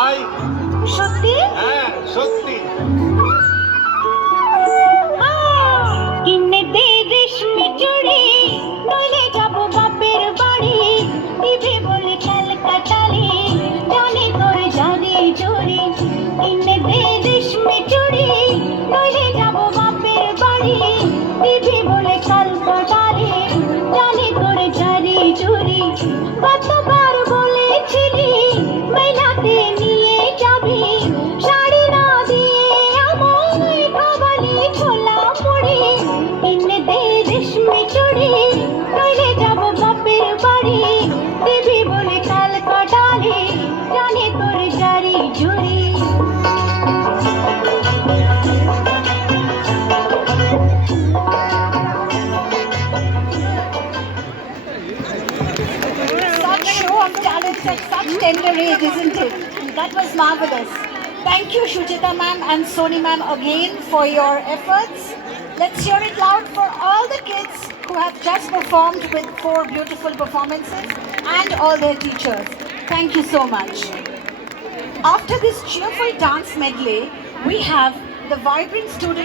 তাই সত্যি? হ্যাঁ সত্যি। কিনে দে রেশমি চুড়ি, নইলে যাবো বাপের বাড়ি। দিবে বলে ক্যালকাটালি, জানি তোর জারি জুড়ি। কিনে দে রেশমি চুড়ি, নইলে যাবো বাপের বাড়ি। দিবে বলে ক্যালকাটালি, জানি তোর জারি জুড়ি। কতবার বলেছিলি মেলাতে নিয়ে যাবি, শাড়ি না দিয়ে আমায় খাওয়ালি ছোলা মুড়ি। কিনে দে রেশমি চুড়ি, নইলে যাবো বাপের বাড়ি। দিবি বলে ক্যালকাটালি, জানি তোর জারি জুড়ি। Such show of talent at such tender age, isn't it? That was marvelous. Thank you, Shujita ma'am and Soni ma'am, again for your efforts. Let's hear it loud for all the kids who have just performed with 4 beautiful performances and all their teachers. Thank you so much. After this cheerful dance medley, we have the vibrant student